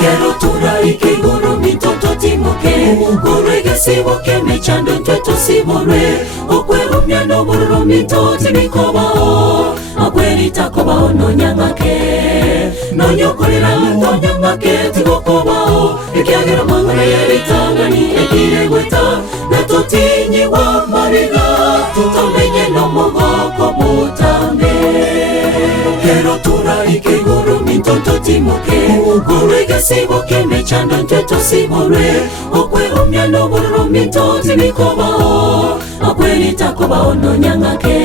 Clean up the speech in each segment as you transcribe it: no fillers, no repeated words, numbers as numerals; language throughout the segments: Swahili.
Kero turaike guru mitoto timoke Guru igesiboke mechando ntweto sibore Okwe umyano bururu mitoto mikobao Okwe nitakobao no nyangake No nyokorera no nyangake tigokobao Ekiagera mangana yeritangani ekire gweta Natotinyi wa mariga Tutamenye no mogoko butambe Kero turaike guru mitoto timoke Guru igesiboke mechando ntweto sibore Okwe umyano bururu mitoto mikobao Okwe nitakobao no nyangake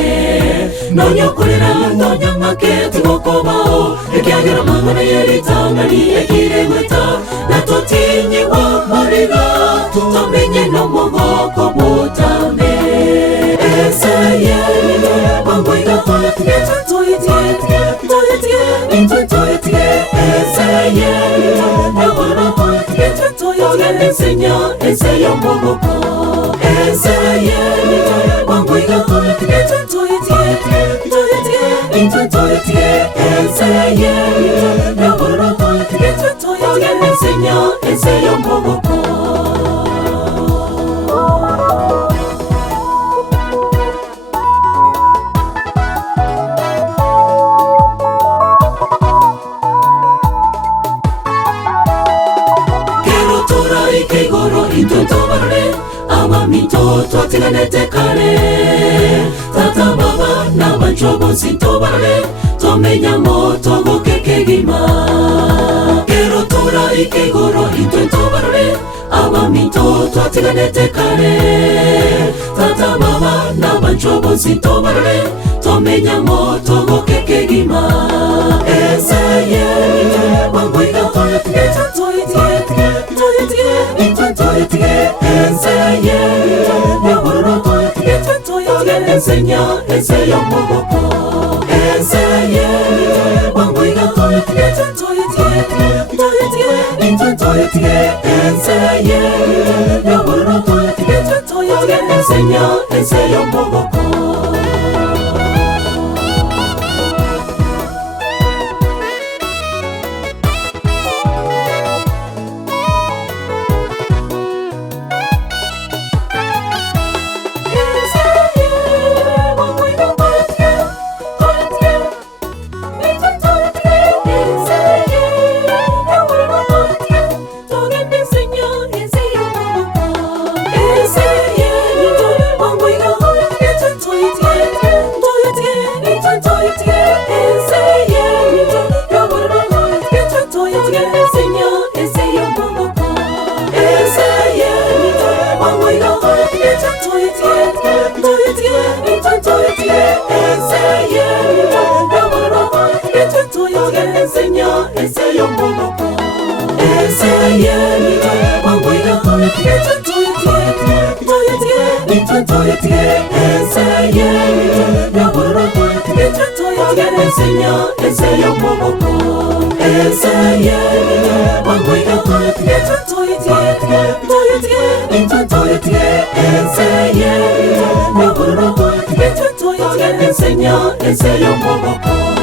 No nyokorera no nyangake tigokobao Ekiagera mangana yeritangani ekire gweta Natotinyi wa mariga Tutamenye no mogoko butambe Esaye Wangwega Enseña, enseña un poco. Enseña, cuando llega todo el tiempo, enseña un poco. Ike goro intoto barre Awa mitoto atiganete kare Tata baba na banchobo sinto barre Tomenya moto gokeke gima Kero tora ike goro intoto barre Awa mitoto atiganete kare Tata baba na banchobo sinto barre Tomenya moto gokeke gima Esaye Wangwega toya tigeta toya tigeta Enseña, enseña un poco. Enseña, wangwega toya tigeta Enseña, yaburro toya tigeta Enseña, enseña un poco. Enseña, enseña un poco. Enseña, wangwega toya tigeta Enseña, yaburro toya tigeta Enseña, enseña un poco. Enseña, wangwega toya tigeta Enseña, yaburro toya tigeta Enseña, enseña un poco.